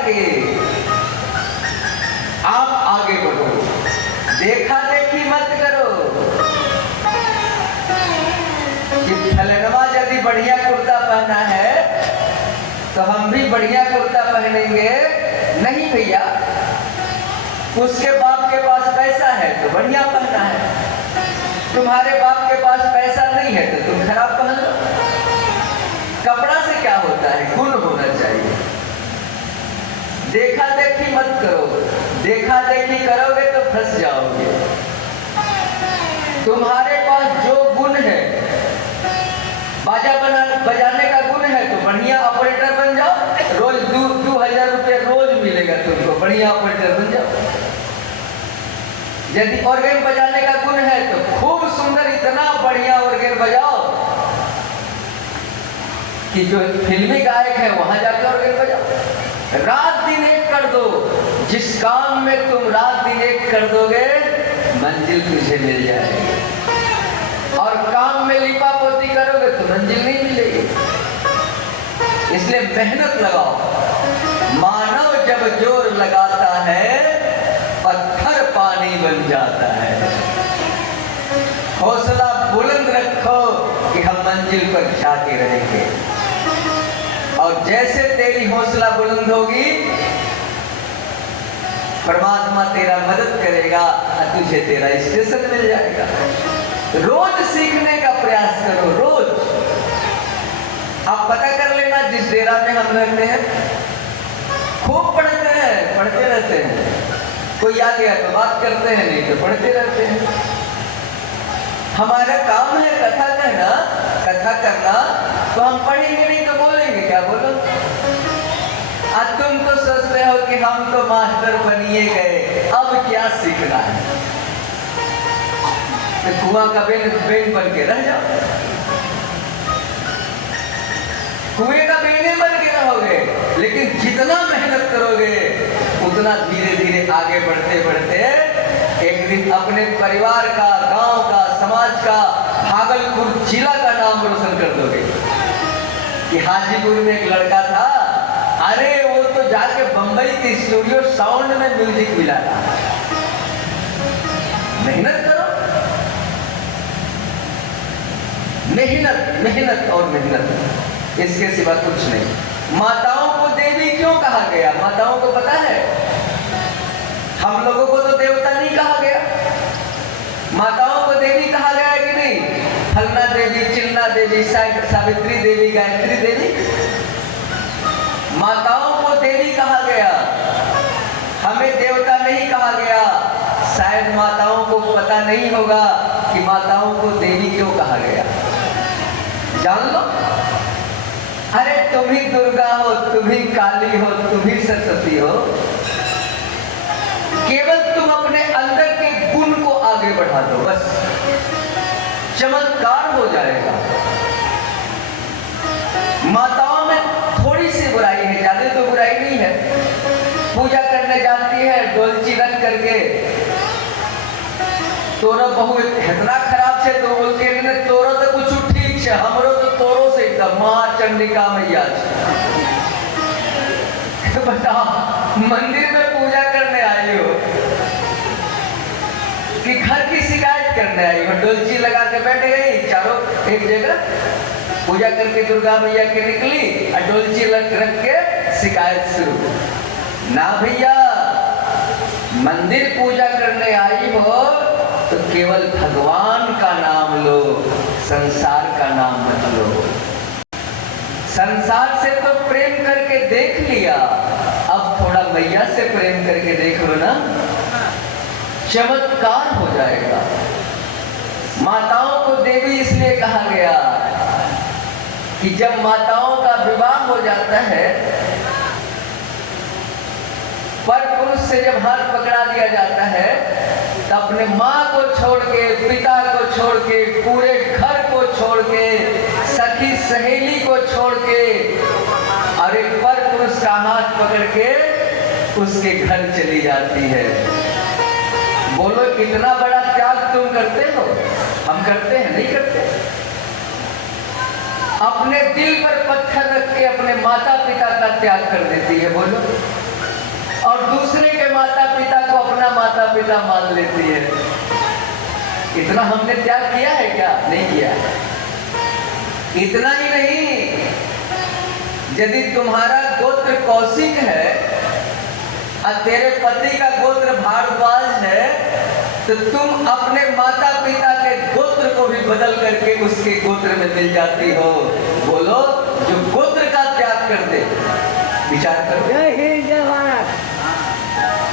करके आप आगे बढ़ो, देखा देखी मत करो कि फलनवा यदि बढ़िया कुर्ता पहना है तो हम भी बढ़िया कुर्ता पहनेंगे। नहीं भैया, उसके बाप के पास पैसा है तो बढ़िया पहना है, तुम्हारे बाप के पास पैसा नहीं है तो तुम खराब पहन लो। कपड़ा से क्या होता है, गुण होना चाहिए। देखा देखी मत करो, देखा देखी करोगे तो फंस जाओगे। तुम्हारे पास जो गुण है, बाजा बजाने का गुण है तो बढ़िया ऑपरेटर बन जाओ, रोज 2,000 रुपये रोज मिलेगा तुमको, बढ़िया ऑपरेटर बन जाओ। यदि ऑर्गन बजाने का गुण है तो खूब सुंदर इतना बढ़िया ऑर्गन बजाओ कि जो फिल्मी गायक है वहां जाकर ऑर्गन बजाओ। रात दिन एक कर दो, जिस काम में तुम रात दिन एक कर दोगे मंजिल तुझे मिल जाएगी, और काम में लिपा पोती करोगे तो मंजिल नहीं मिलेगी। इसलिए मेहनत लगाओ। मानव जब जोर लगाता है पत्थर पानी बन जाता है। हौसला बुलंद रखो कि हम मंजिल पर जाते रहेंगे, और जैसे तेरी हौसला बुलंद होगी परमात्मा तेरा मदद करेगा और तुझे तेरा स्टेशन मिल जाएगा। रोज सीखने का प्रयास करो, रोज। आप पता कर लेना, जिस डेरा में हम रहते हैं खूब पढ़ते हैं, पढ़ते रहते हैं। कोई आ गया तो बात करते हैं, नहीं तो पढ़ते रहते हैं। हमारा काम है कथा कहना, कथा करना, तो हम पढ़ेंगे नहीं तो बोलेंगे क्या? बोलो। आज तुम तो सोचते हो कि हम तो मास्टर बनिए गए, अब क्या सीखना है? तो कुआं का बेन बन के रह जाओ, कुएं का बेने बन के रहोगे। लेकिन जितना मेहनत करोगे उतना धीरे धीरे आगे बढ़ते बढ़ते एक दिन अपने परिवार का, गांव का, समाज का, भागलपुर जिला का नाम रोशन कर दोगे। कि हाजीपुर में एक लड़का था, अरे वो तो जाके बंबई के स्टूडियो साउंड में म्यूजिक मिला था। मेहनत करो, मेहनत, मेहनत और मेहनत, इसके सिवा कुछ नहीं। माताओं को देवी क्यों कहा गया? माताओं को पता है? हम लोगों को तो देवता नहीं कहा गया, माताओं को देवी कहा गया कि नहीं? फलना देवी, चिल्ला देवी, सावित्री देवी, गायत्री देवी, माताओं को देवी कहा गया, हमें देवता नहीं कहा गया। शायद माताओं को पता नहीं होगा कि माताओं को देवी क्यों कहा गया। जान लो, अरे तुम ही दुर्गा हो, तुम ही काली हो, तुम ही सरस्वती हो। केवल तुम अपने अंदर के गुण को आगे बढ़ा दो, बस चमत्कार हो जाएगा। माताओं में थोड़ी सी बुराई है, ज्यादा तो बुराई नहीं है। पूजा करने जाती है डोलची रख करके, तोरा बहु इतना खराब से तो बोलते हैं तोरो तो कुछ ठीक है, हमरो तो तोरो से एकदम मां चंडिका मैया। बताओ, मंदिर में पूजा करने आई हो कि घर की शिकायत करने आई हो? डोलची लगा के बैठ गई चारों एक जगह, पूजा करके दुर्गा मैया के निकली और डोलची रख के शिकायत शुरू। ना भैया, मंदिर पूजा करने आई हो तो केवल भगवान का नाम लो, संसार का नाम मत लो। संसार से तो प्रेम करके देख लिया, अब थोड़ा मैया से प्रेम करके देख लो ना, चमत्कार हो जाएगा। माताओं को देवी इसलिए कहा गया कि जब माताओं का विवाह हो जाता है, पर पुरुष से जब हाथ पकड़ा दिया जाता है तो अपने माँ को छोड़ के, पिता को छोड़ के, पूरे घर को छोड़ के, सखी सहेली को छोड़ के, और एक पर पुरुष का हाथ पकड़ के उसके घर चली जाती है। बोलो, कितना बड़ा त्याग तुम करते हो? हम करते हैं? नहीं करते। अपने दिल पर पत्थर रख के अपने माता पिता का त्याग कर देती है। बोलो, पिता मान लेती है। इतना हमने त्याग किया है क्या? नहीं किया है। इतना ही नहीं, यदि तुम्हारा गोत्र कौशिक है और तेरे पति का गोत्र भारद्वाज है, तो तुम अपने माता पिता के गोत्र को भी बदल करके उसके गोत्र में मिल जाती हो। बोलो, जो गोत्र का त्याग कर दे, विचार करो,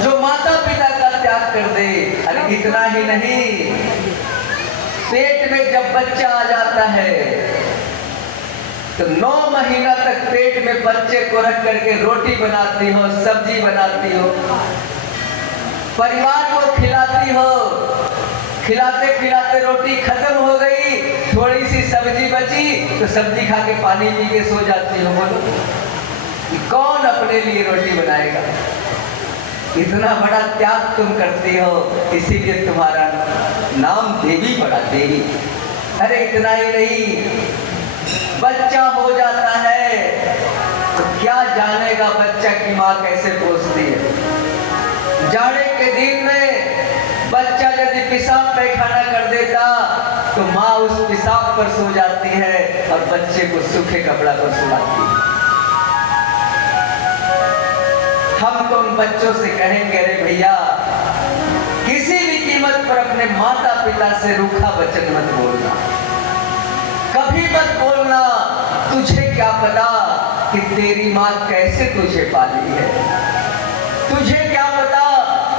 जो माता पिता का त्याग कर दे। अरे इतना ही नहीं, पेट में जब बच्चा आ जाता है तो 9 महीना तक पेट में बच्चे को रख करके रोटी बनाती हो, सब्जी बनाती हो, परिवार को खिलाती हो। खिलाते खिलाते रोटी खत्म हो गई, थोड़ी सी सब्जी बची तो सब्जी खा के पानी पी के सो जाती हो। बोलो, कौन अपने लिए रोटी बनाएगा? इतना बड़ा त्याग तुम करती हो, इसीलिए तुम्हारा नाम देवी पड़ा, देवी। अरे इतना ही नहीं, बच्चा हो जाता है तो क्या जानेगा बच्चा की माँ कैसे पोसती है। जाड़े के दिन में बच्चा यदि पेशाब पैखाना कर देता तो माँ उस पेशाब पर सो जाती है और बच्चे को सूखे कपड़ा पर सुलाती है। हम तो उन बच्चों से कहेंगे, अरे भैया, किसी भी कीमत पर अपने माता पिता से रूखा वचन मत बोलना, कभी मत बोलना। तुझे क्या पता कि तेरी माँ कैसे तुझे पाली है? तुझे क्या पता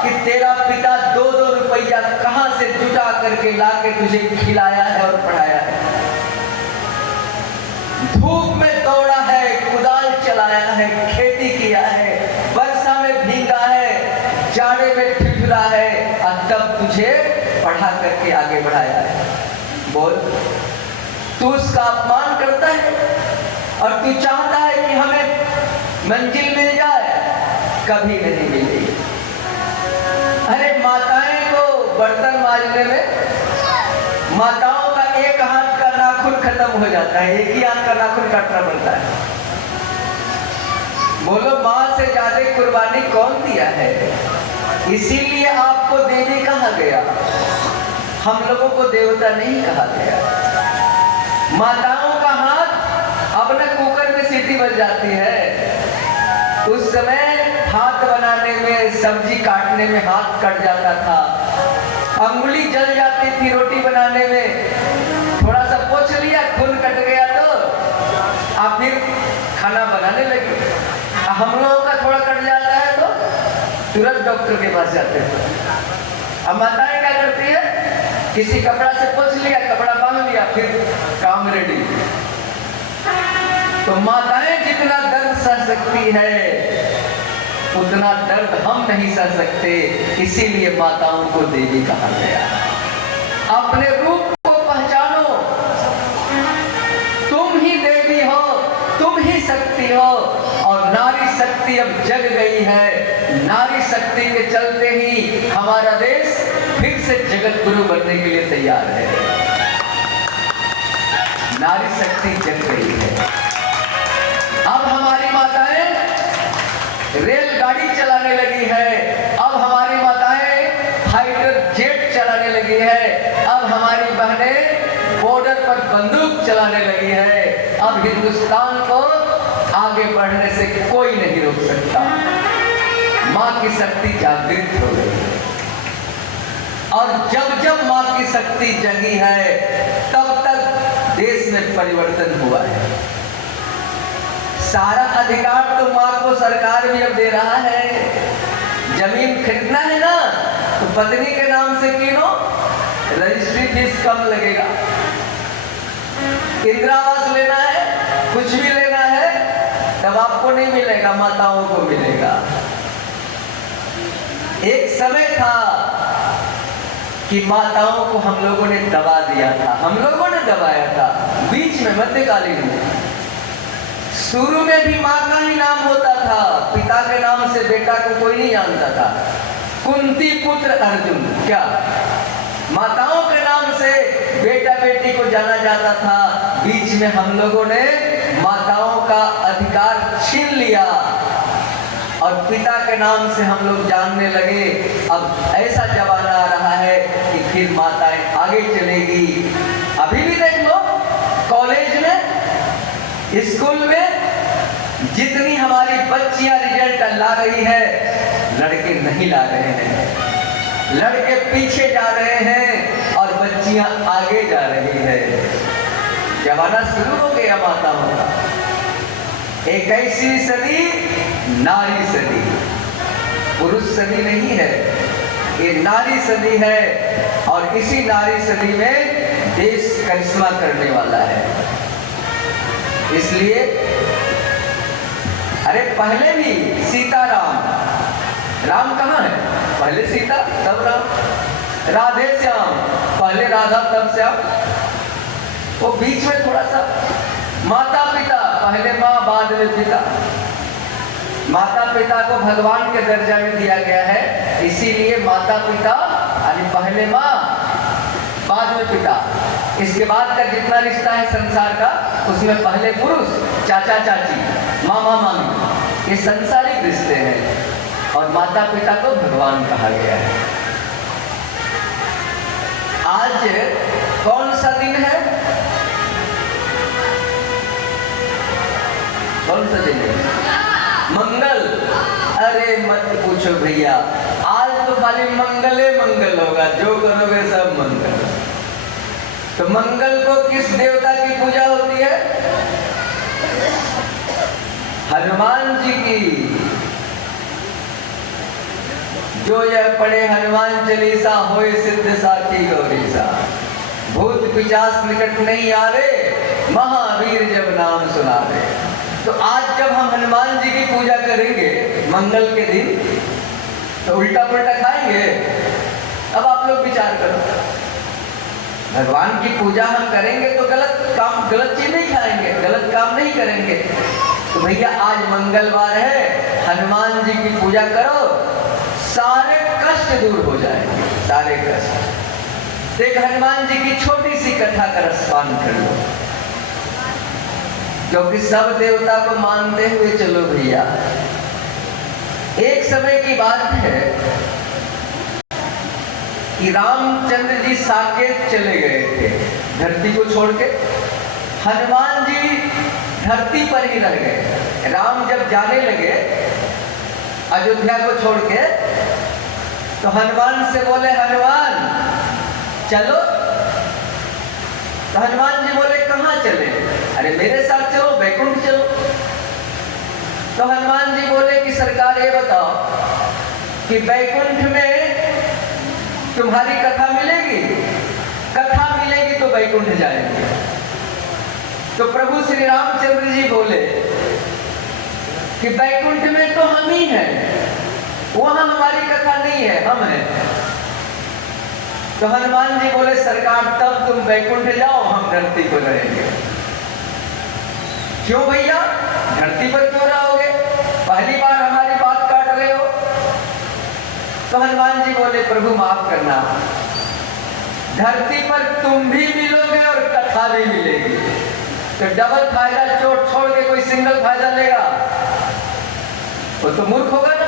कि तेरा पिता 2-2 रुपया कहां से जुटा करके लाके तुझे खिलाया है और पढ़ाया है? धूप में दौड़ा है, कुदाल चलाया है, खेती किया है, वर्षा में भीगा है, जाड़े में ठिठुरा है और तब तुझे पढ़ा करके आगे बढ़ाया है। बोल, तू उसका अपमान करता है और तू चाहता है कि हमें मंजिल मिल जाए? कभी नहीं मिलेगी। अरे माताएं को बर्तन मांजने में माताओं का एक हाथ का नाखून खत्म हो जाता है, एक ही हाथ का नाखून काटना पड़ता है। बोलो, माँ से ज्यादा कुर्बानी कौन दिया है? इसीलिए आपको देवी कहा गया, हम लोगों को देवता नहीं कहा गया। माताओं का हाथ, अपने कुकर में सीटी बज जाती है, उस समय हाथ बनाने में, सब्जी काटने में हाथ कट जाता था, अंगुली जल जाती थी रोटी बनाने में, थोड़ा सा पोंछ लिया, खून कट गया तो आप फिर खाना बनाने लगे। हम लोगों का थोड़ा कट जाता है तो तुरंत डॉक्टर के पास जाते हैं। अब माताएं क्या करती है? किसी कपड़ा से पोंछ लिया, कपड़ा बांध लिया, फिर काम रेडी। तो माताएं जितना दर्द सह सकती है उतना दर्द हम नहीं सह सकते, इसीलिए माताओं को देवी कहा गया। अपने रूप को पहचानो, तुम ही देवी हो, तुम ही शक्ति हो। और नारी शक्ति अब जग गई है। नारी शक्ति के चलते ही हमारा देश फिर से जगत गुरु बनने के लिए तैयार है। नारी शक्ति जग गई है। अब हमारी माताएं रेलगाड़ी चलाने लगी है, अब हमारी माताएं फाइटर जेट चलाने लगी है, अब हमारी बहनें बॉर्डर पर बंदूक चलाने लगी है। अब हिंदुस्तान को आगे बढ़ने से कोई नहीं रोक सकता। माँ की शक्ति जागृत हो गई है और जब जब माँ की शक्ति जगी है तब तक देश में परिवर्तन हुआ है। सारा अधिकार तो माँ को सरकार भी अब दे रहा है। जमीन खरीदना है ना तो पत्नी के नाम से कीनो, रजिस्ट्री फीस कम लगेगा। इंदिरा आवास लेना है, कुछ भी लेना है, तब आपको नहीं मिलेगा, माताओं को मिलेगा। एक समय था कि माताओं को हम लोगों ने दबा दिया था, हम लोगों ने दबाया था। बीच में मध्यकालीन में शुरू में भी माँ का ही नाम होता था, पिता के नाम से बेटा को कोई नहीं जानता था। कुंती पुत्र अर्जुन, क्या माताओं के नाम से बेटा बेटी को जाना जाता था। बीच में हम लोगों ने माताओं का अधिकार छीन लिया और पिता के नाम से हम लोग जानने लगे। अब ऐसा जमाना आ रहा है कि फिर माताएं आगे चलेगी। अभी भी देख लो, कॉलेज में, स्कूल में जितनी हमारी बच्चियां रिजल्ट ला रही है, लड़के नहीं ला रहे हैं। लड़के पीछे जा रहे हैं और बच्चियां आगे जा रही है। जमाना शुरू हो गया माताओं का। 21वीं सदी नारी सदी, पुरुष सदी नहीं है, ये नारी सदी है। और इसी नारी सदी में देश करिश्मा करने वाला है। इसलिए अरे पहले भी सीताराम, राम कहाँ है? पहले सीता तब राम। राधे श्याम, पहले राधा तब श्याम। वो बीच में थोड़ा सा माता पिता, पहले माँ बाद में पिता। माता पिता को भगवान के दर्जा में दिया गया है, इसीलिए माता पिता यानी पहले माँ बाद में पिता। इसके बाद का जितना रिश्ता है संसार का, उसमें पहले पुरुष, चाचा चाची, मामा मामी, ये संसारिक रिश्ते हैं। और माता पिता को भगवान कहा गया है। आज कौन सा दिन है? कौन सा दिन है? मंगल। अरे मत पूछो भैया, आज तो खाली मंगले मंगल होगा, जो करोगे सब मंगल। तो मंगल को किस देवता की पूजा होती है? हनुमान जी की। जो यह पढ़े हनुमान चालीसा, होए सिद्ध साखी गौरीसा। भूत पिशाच निकट नहीं आवे, महावीर जब नाम सुनावे। तो आज जब हम हनुमान जी की पूजा करेंगे मंगल के दिन, तो उल्टा पुल्टा खाएंगे? अब आप लोग विचार करो। भगवान की पूजा हम करेंगे तो गलत चीज नहीं खाएंगे, गलत काम नहीं करेंगे। तो भैया आज मंगलवार है, हनुमान जी की पूजा करो, सारे कष्ट दूर हो जाएंगे, सारे कष्ट। एक हनुमान जी की छोटी सी कथा का रसपान कर लो, क्योंकि सब देवता को मानते हुए चलो भैया। एक समय की बात है कि रामचंद्र जी साकेत चले गए थे, धरती को छोड़ के। हनुमान जी धरती पर ही रह गए। राम जब जाने लगे अयोध्या को छोड़ के, तो हनुमान से बोले, हनुमान चलो। तो हनुमान जी बोले, कहाँ चले? अरे मेरे साथ चलो, बैकुंठ चलो। तो हनुमान जी बोले कि सरकार ये बताओ कि बैकुंठ में तुम्हारी कथा मिलेगी? कथा मिलेगी तो बैकुंठ जाएंगे। तो प्रभु श्री रामचंद्र जी बोले कि बैकुंठ में तो हम ही हैं, वहां हमारी कथा नहीं है, हम हैं। तो हनुमान जी बोले, सरकार तब तुम बैकुंठ जाओ, हम धरती पर रहेंगे। क्यों भैया, धरती पर क्यों रहोगे? पहली बार हमारी बात काट रहे हो। तो हनुमान जी बोले, प्रभु माफ करना, धरती पर तुम भी मिलोगे और कथा भी मिलेगी, तो डबल फायदा चोट छोड़ के कोई सिंगल फायदा लेगा? वो तो मूर्ख होगा ना।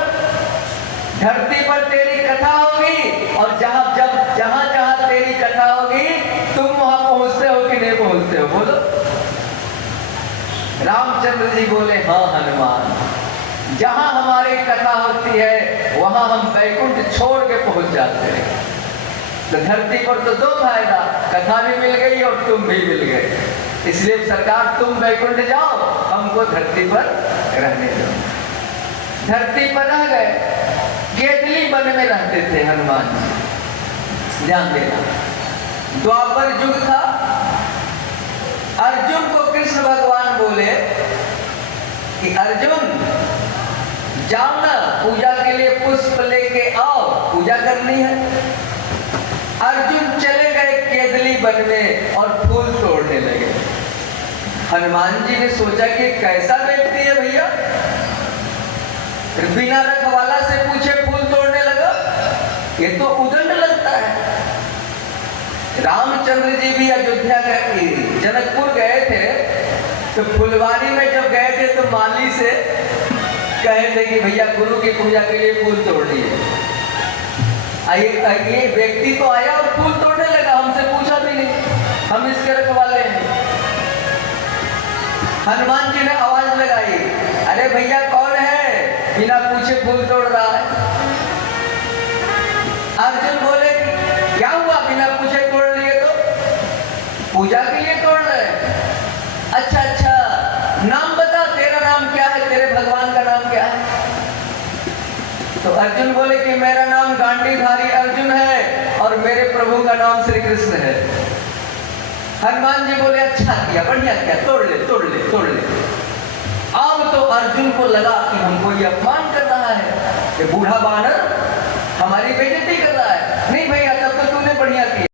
धरती पर तेरी कथा होगी और जहां तेरी कथा होगी, तुम वहां पहुंचते हो कि नहीं पहुंचते हो? बोलो। रामचंद्र जी बोले, हाँ हनुमान, जहां हमारी कथा होती है वहां हम बैकुंठ छोड़ के पहुंच जाते हैं। तो धरती पर तो दो फायदा, कथा भी मिल गई और तुम भी मिल गए। इसलिए सरकार तुम बैकुंठ जाओ, हमको धरती पर रहने दो। धरती पर रह गए। केतली वन में रहते थे हनुमान जी। ध्यान देना, द्वापर युग था। अर्जुन को कृष्ण भगवान बोले कि अर्जुन जाओ ना, पूजा के लिए पुष्प लेके आओ, पूजा करनी है। अर्जुन चले गए केतली वन में और फूल तोड़ने लगे। हनुमान जी ने सोचा कि कैसा व्यक्ति है भैया, बिना रखवाला से पूछे फूल तोड़ने लगा, ये तो उदंड लगता है। रामचंद्र जी भी अयोध्या गए, जनकपुर गए थे, तो फुलवारी में जब गए थे तो माली से कहे थे कि भैया गुरु की पूजा के लिए फूल तोड़ दिए। ये व्यक्ति तो आया और फूल तोड़ने लगा, हमसे पूछा भी नहीं, हम इसके रखवाले हैं। हनुमान जी ने आवाज लगाई, अरे भैया कौन है बिना पूछे फूल तोड़ रहा है? अर्जुन बोले क्या हुआ, बिना पूछे तोड़ लिए? तो पूजा के लिए तोड़ रहे? अच्छा अच्छा, नाम बता, तेरा नाम क्या है, तेरे भगवान का नाम क्या है? तो अर्जुन बोले कि मेरा नाम गांडीधारी अर्जुन है और मेरे प्रभु का नाम श्री कृष्ण है। हनुमान जी बोले अच्छा किया, बढ़िया किया, तोड़ ले तोड़ ले तोड़ ले। अब तो अर्जुन को लगा कि हमको ये अपमान कर रहा है, कि बूढ़ा बानर हमारी बेइज्जती कर रहा है। नहीं भैया, तब तो तूने बढ़िया किया।